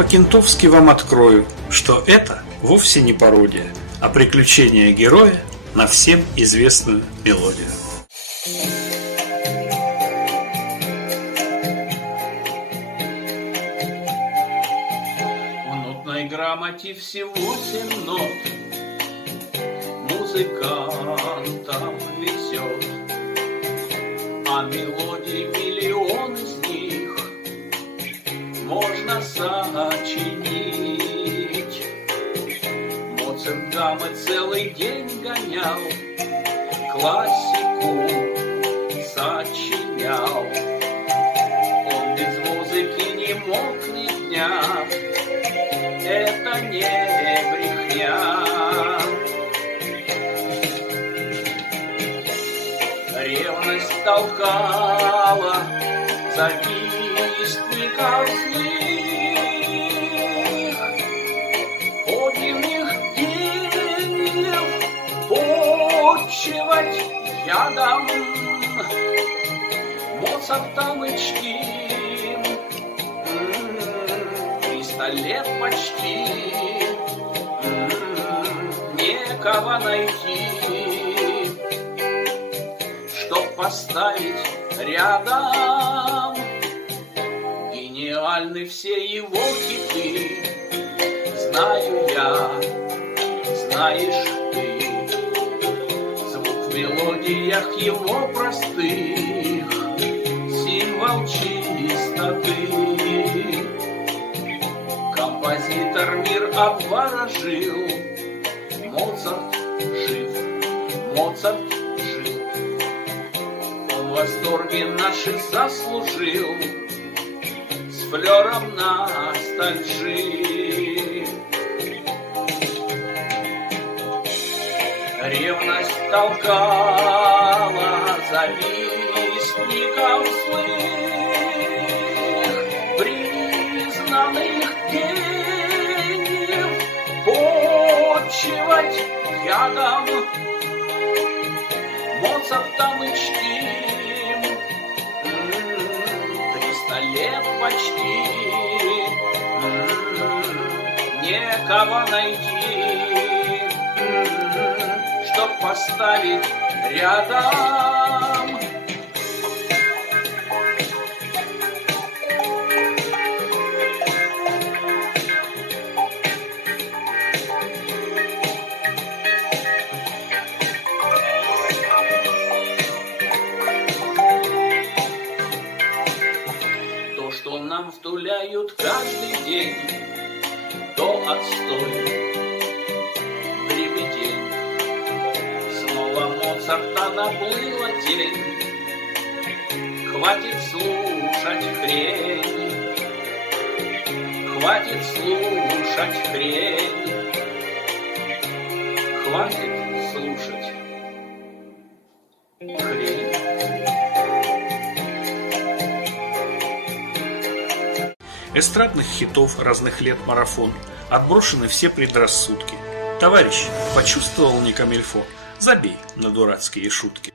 по-кентовски вам открою, что это вовсе не пародия, а приключения героя на всем известную мелодию. В нотной грамоте всего 7 нот, музыкантам везет, а мелодий миллион из них можно сочинить. Моцарт гаммы целый день гонял, классику сочинял. Он без музыки не мог ни дня, это не брехня. Ревность толкала завистников злых, подним деревьев почивать ядом. Моцарта мы чтим, 300 лет почти, некого найти, чтоб поставить рядом. Гениальны все его хиты, знаю я, знаешь ты. Звук в мелодиях его простых, символ чистоты. Композитор мир обворожил, Моцарт жив, Моцарт жив. Он восторги наши заслужил с флером ностальжи. Ревность толкала завистников злых, признанных гениев почивать ядом. Моцарта мы чтим, 300 лет почти, некого найти, чтоб поставить рядом. То, что нам втуляют каждый день, то отстой, дребедень. Снова Моцарта наплыла тень, хватит слушать хрень, хватит слушать хрень, хватит слушать хрень. Эстрадных хитов разных лет марафон, отброшены все предрассудки. Товарищ, почувствовал не камильфо, забей на дурацкие шутки.